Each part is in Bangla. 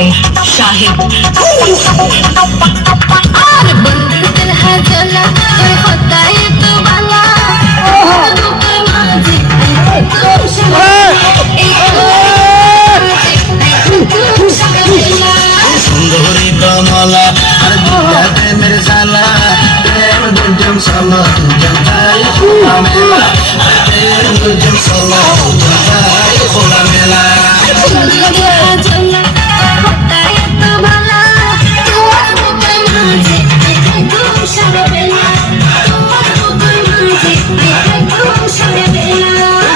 डीजे शाहिद दिल है जला कोई होता है तो वाला सुंदरी कमला আর দিলাতে মেরে সালা প্রেম দুজন সালা দুজন তাই খোলা মেলা প্রেম দুজন সালা দুজন তাই খোলা মেলা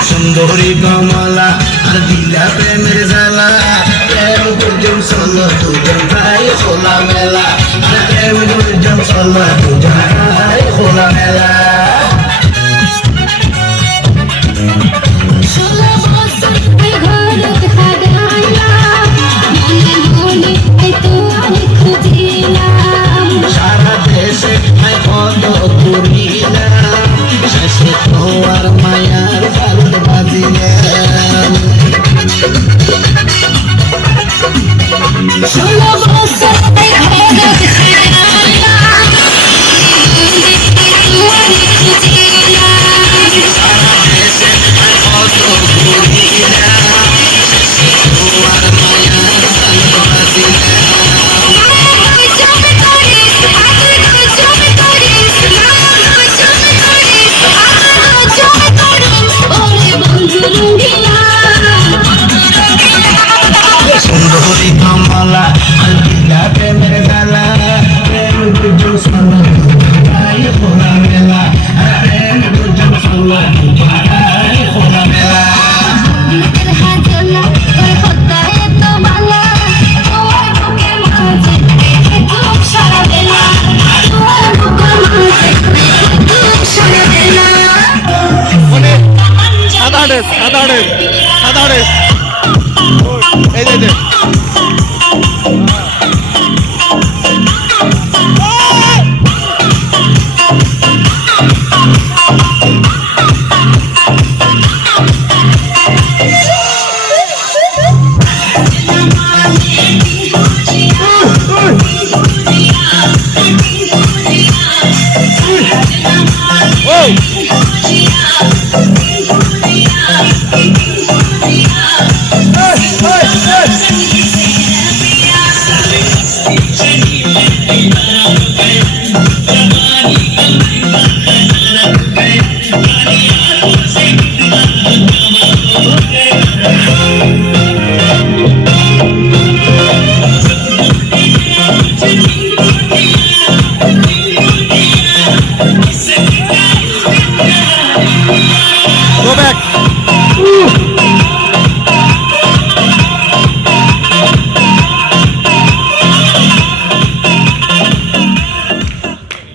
সুন্দরী কমলা আর দিলা প্রেমের জ্বালা প্রেম দুজন সালা দুজন তাই খোলা মেলা প্রেম দুজন সালা দুজন তাই খোলা মেলা সারা দেশে কত ঘুরিলাম শেষে তোমার মায়ার জাল বাজিলাম সুন্দরী কমলা আর দিলা প্রেমের জ্বালা প্রেম দুজন সালা দুজন তাই খোলা মেলা প্রেম দুজন সালা দুজন তাই খোলা মেলা সাদা ড্রেস